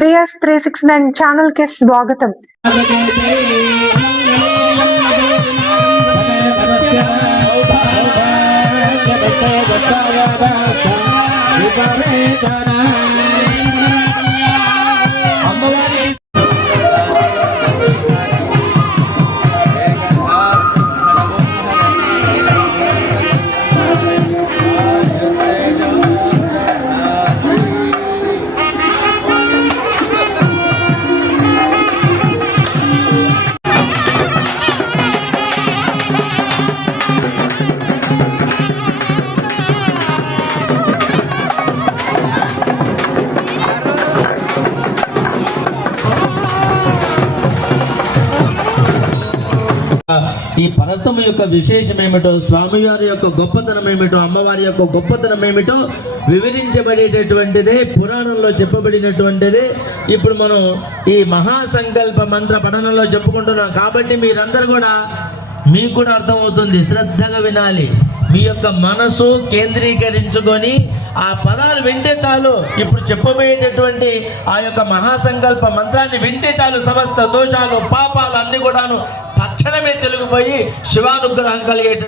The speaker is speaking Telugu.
VS369 ఛానల్ కి స్వాగతం. ఈ పర్వతం యొక్క విశేషం ఏమిటో, స్వామివారి యొక్క గొప్పతనం ఏమిటో, అమ్మవారి యొక్క గొప్పతనం ఏమిటో వివరించబడేటటువంటిదే, పురాణంలో చెప్పబడినటువంటిదే ఇప్పుడు మనం ఈ మహాసంకల్ప మంత్ర పఠనంలో చెప్పుకుంటున్నాం. కాబట్టి మీరందరూ కూడా మీకు కూడా అర్థమవుతుంది, శ్రద్ధగా వినాలి. మీ యొక్క మనసు కేంద్రీకరించుకొని ఆ పదాలు వింటే చాలు. ఇప్పుడు చెప్పబోయేటటువంటి ఆ యొక్క మహాసంకల్ప మంత్రాన్ని వింటే చాలు, సమస్త దోషాలు పాపాలు అన్ని కూడాను తక్షణమే తొలగిపోయి శివానుగ్రహం కలిగేట